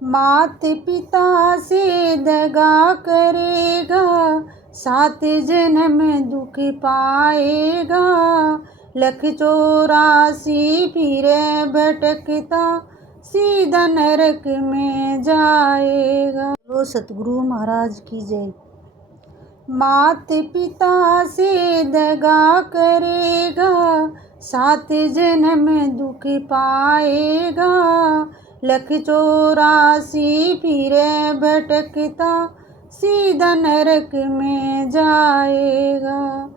मात पिता से दगा करेगा, 7 जन्म दुख पाएगा। 184 फिर भटकता, सीधा नरक में जाएगा। बोलो सतगुरु महाराज की जय। मात पिता से दगा करेगा, 7 जन्म दुख पाएगा। 184 फिर भटकता, सीधा नरक में जाएगा।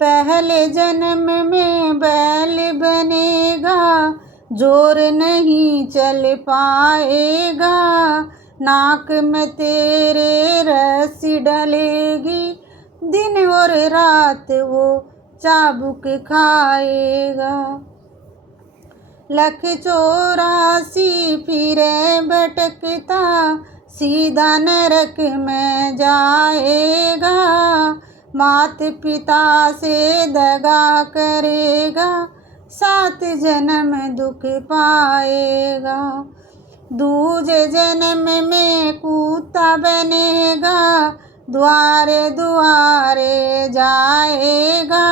पहले जन्म में बैल बनेगा, जोर नहीं चल पाएगा। नाक में तेरे रस्सी डलेगी, दिन और रात वो चाबुक खाएगा। 184 फिर भटकता, सीधा नरक में जाएगा। मात पिता से दगा करेगा, 7 जन्म दुख पाएगा। दूजे जन्म में कुत्ता बनेगा, द्वारे द्वारे जाएगा।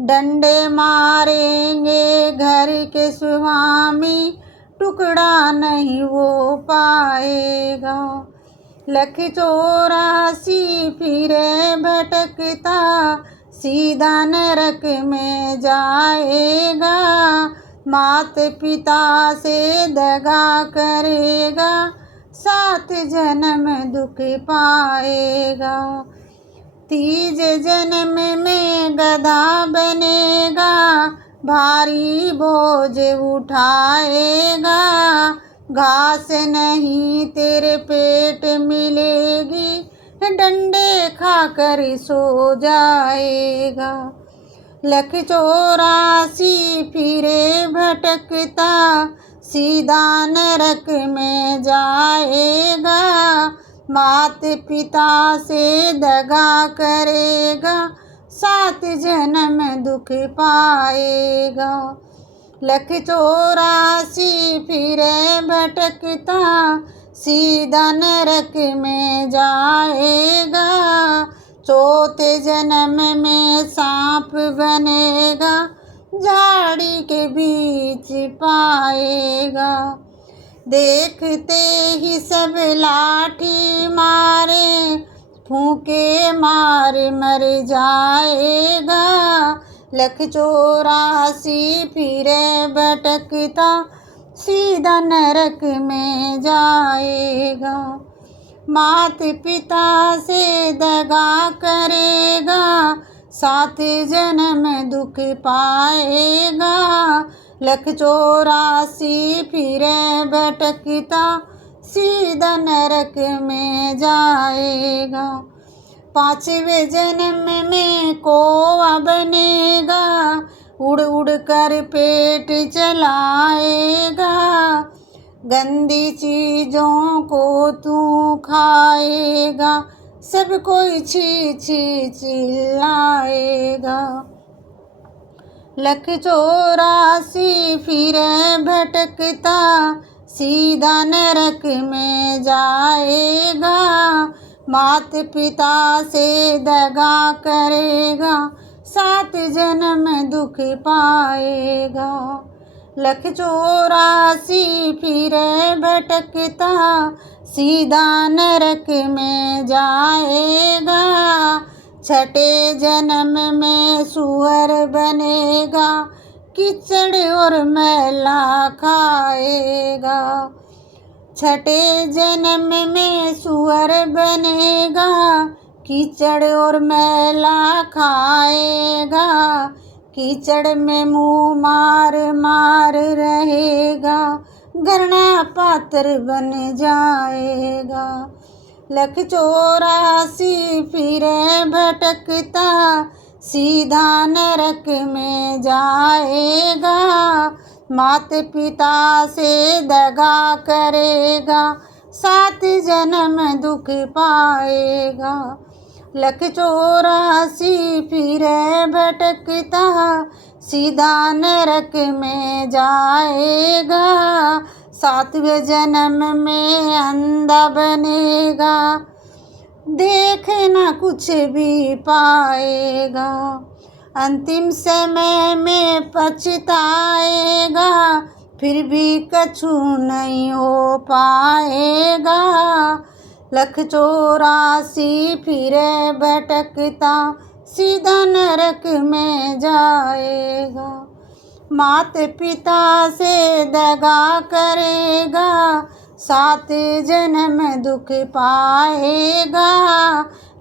डंडे मारेंगे घर के स्वामी, टुकड़ा नहीं वो पाएगा। 184 फिर भटकता, सीधा नरक में जाएगा। मात पिता से दगा करेगा, 7 जन्म दुख पाएगा। तीजे जन्म में गधा बनेगा, भारी बोझ उठाएगा। घास नहीं तेरे पेट मिलेगी, डंडे खाकर सो जाएगा। 184 फिर भटकता, सीधा नरक में जाएगा। मात पिता से दगा करेगा, 7 जन्म दुख पाएगा। 184 फिर भटकता, सीधा नरक में जाएगा। चौथे जन्म में सांप बनेगा, झाड़ी के बीच पाएगा। देखते ही सब लाठी मारे, फूके मार मर जाएगा। 184 फिर भटकता, सीधा नरक में जाएगा। मात पिता से दगा करेगा, 7 जन्म दुख पाएगा। 184 फिर भटकता, सीधा नरक में जाएगा। 5वें जन्म में कौवा बनेगा, उड़ उड़ कर पेट चलाएगा। गंदी चीज़ों को तू खाएगा, सब कोई छी छी चिल्लाएगा। 184 फिर भटकता, सीधा नरक में जाएगा। मात पिता से दगा करेगा, 7 जन्म दुख पाएगा। 184 फिर भटकता, सीधा नरक में जाएगा। 6ठे जन्म में सुअर बनेगा, कीचड़ और मैला खाएगा। 6ठे जन्म में सुअर बनेगा, कीचड़ और मैला खाएगा। कीचड़ में मुँह मार मार रहेगा, घृणा पात्र बन जाएगा। 184 फिर भटकता, सीधा नरक में जाएगा। मात पिता से दगा करेगा, 7 जन्म दुख पाएगा। 184 फिर भटकता, सीधा नरक में जाएगा। सातवें जन्म में अंधा बनेगा, देख न कुछ भी पाएगा। अंतिम समय में पछताएगा, फिर भी कछु नहीं हो पाएगा। 184 फिरे भटकता, सीधा नरक में जाएगा। माता पिता से दगा करेगा, 7 जन्म दुख पाएगा।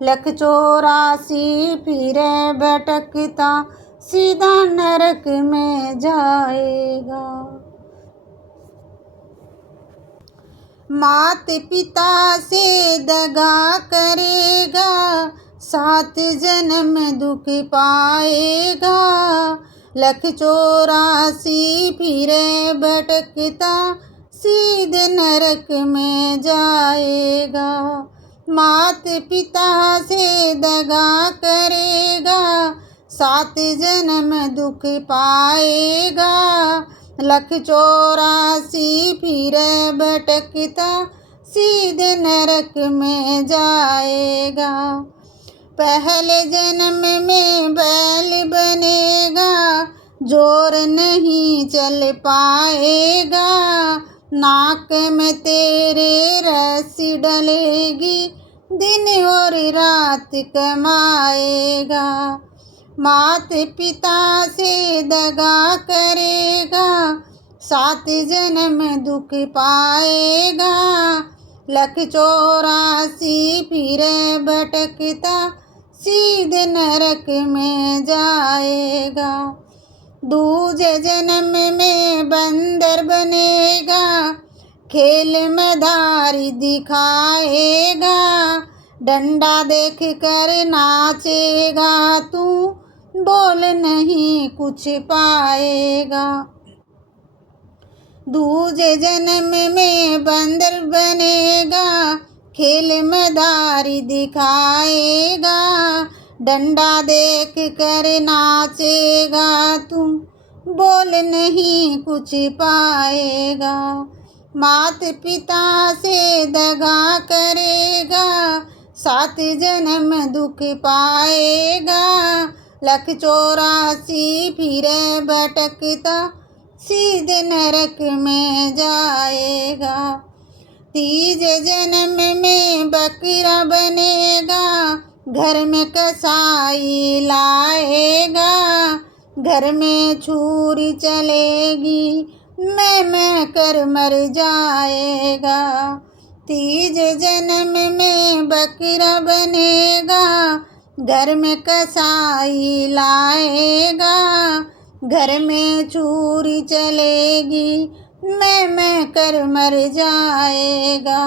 184 फिरे भटकता, सीधा नरक में जाएगा। माता पिता से दगा करेगा, 7 जन्म दुख पाएगा। 184 फिरे भटकता, सीधे नरक में जाएगा। माता पिता से दगा करेगा, 7 जन्म दुख पाएगा। 184 फिरे भटकता, सीधे नरक में जाएगा। पहले जन्म में बैल बनेगा, जोर नहीं चल पाएगा। नाक में तेरे रस्सी डलेगी, दिन और रात कमाएगा। माता पिता से दगा करेगा, 7 जन्म दुख पाएगा। 184 फिरे भटकता, सीधे नरक में जाएगा। दूजे जन्म में बंदर बनेगा, खेल में धारी दिखाएगा। डंडा देख कर नाचेगा तू, बोल नहीं कुछ पाएगा। दूजे जन्म में बंदर बनेगा, खेल में धारी दिखाएगा। डंडा देख कर नाचेगा तू, बोल नहीं कुछ पाएगा। माता पिता से दगा करेगा, 7 जन्म दुख पाएगा। 184 फिरे भटकता, सीधे नरक में जाएगा। तीजे जन्म में बकरा बनेगा, घर में कसाई लाएगा। घर में छुरी चलेगी, मैं कर मर जाएगा। तीजे जन्म में बकरा बनेगा, घर में कसाई लाएगा। घर में छुरी चलेगी, मैं कर मर जाएगा।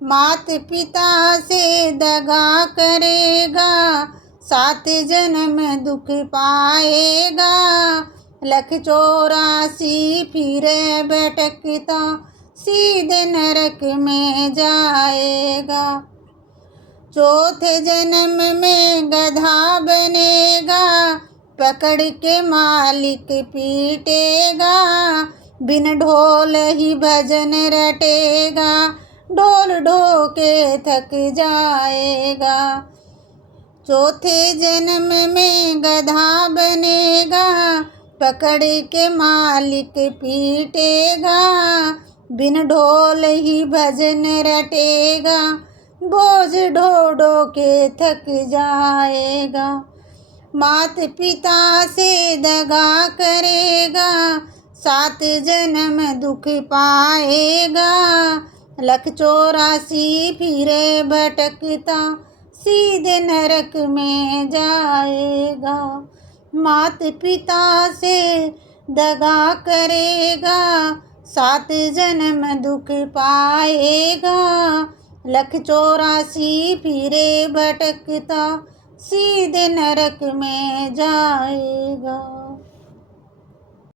माता पिता से दगा करेगा, 7 जन्म दुख पाएगा। 184 फिरे भटकता, सीधे नरक में जाएगा। चौथे जन्म में गधा बनेगा, पकड़ के मालिक पीटेगा। बिन ढोल ही भजन रटेगा, ढोल ढो के थक जाएगा। चौथे जन्म में गधा बनेगा, पकड़ के मालिक पीटेगा। बिन ढोल ही भजन रटेगा, बोझ ढो ढो के थक जाएगा। माता पिता से दगा करेगा, 7 जन्म दुख पाएगा। 184 फिरे भटकता, सीधे नरक में जाएगा। माता पिता से दगा करेगा, 7 जन्म दुख पाएगा। 184 फिरे भटकता, सीधे नरक में जाएगा।